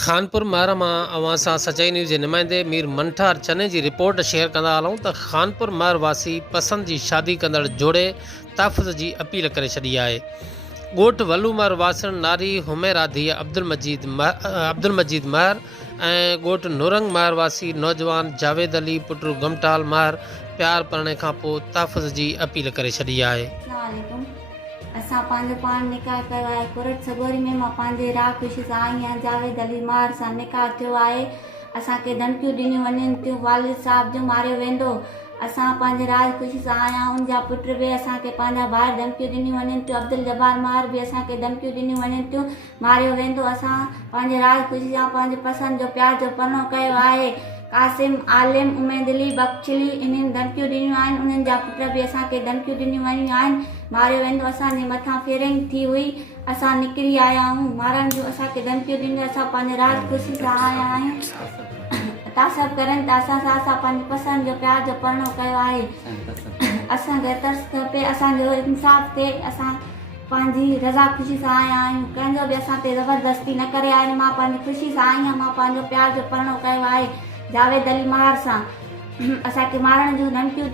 खानपुर महर मां अवां सां सचाई न्यूज़ जे नुमाइंदे मीर मंठार चने जी रिपोर्ट शेयर कंदा हलूं त खानपुर महर वासी पसंद जी शादी कंदड़ जोड़े तहफ़ुज़ जी अपील करे छॾी आहे। ॻोठ वल्लू महर वासण नारी हुमैरा धीअ अब्दुल मजीद महर ऐं ॻोठ नुरंग महर वासी नौजवान जावेद अली पुटु गमटाल महर प्यार पढ़ने खां पोइ तहफ़ुज़ जी अपील करे छॾी आहे। अस्सलामुअलैकुम। असां पंहिंजो पाण निकाह कयो आहे। कुरट सगोरी में मां पंहिंजे राह ख़ुशी सां आई आहियां। जावेद अली महर सां निकाह थियो आहे। असांखे धमकियूं ॾिनियूं वञनि थियूं, वालिद साहब जो मारियो वेंदो। असां पंहिंजे राह ख़ुशी सां आया आहियूं। उनजा पुट बि असांखे पंहिंजा ॿाहिरि धमकियूं ॾिनियूं वञनि थियूं। अब्दुल जब्बार महर बि असांखे धमकियूं ॾिनियूं वञनि थियूं, मारियो वेंदो। असां पंहिंजे राह ख़ुशी सां पंहिंजे पसंदि जो प्यार जो पनो कयो आहे। कासिम आलिम उमैद अली बख्शली इन्हनि धमकियूं ॾिनियूं आहिनि। उन्हनि जा पुट बि असांखे धमकियूं ॾिनियूं वञियूं आहिनि, मारियो वेंदो। असांजे मथां फेरिंग थी हुई, असां निकिरी आया आहियूं। मारण जूं असांखे धमकियूं ॾिनियूं। असां पंहिंजे राज ख़ुशी सां आया आहियूं। तासब करनि था असां सां, असां पंहिंजी पसंदि जो प्यार जो परणो कयो आहे। असांखे तरस खपे, असांजो इंसाफ़ थिए। असां पंहिंजी रज़ा ख़ुशी सां आया आहियूं। कंहिंजो बि असां ते ज़बरदस्ती न करे आया आहिनि। मां पंहिंजी ख़ुशी सां आई आहियां। मां पंहिंजो प्यार जो परणो कयो आहे जावेद अली महर सां। असांखे मारण जूं धमकियूं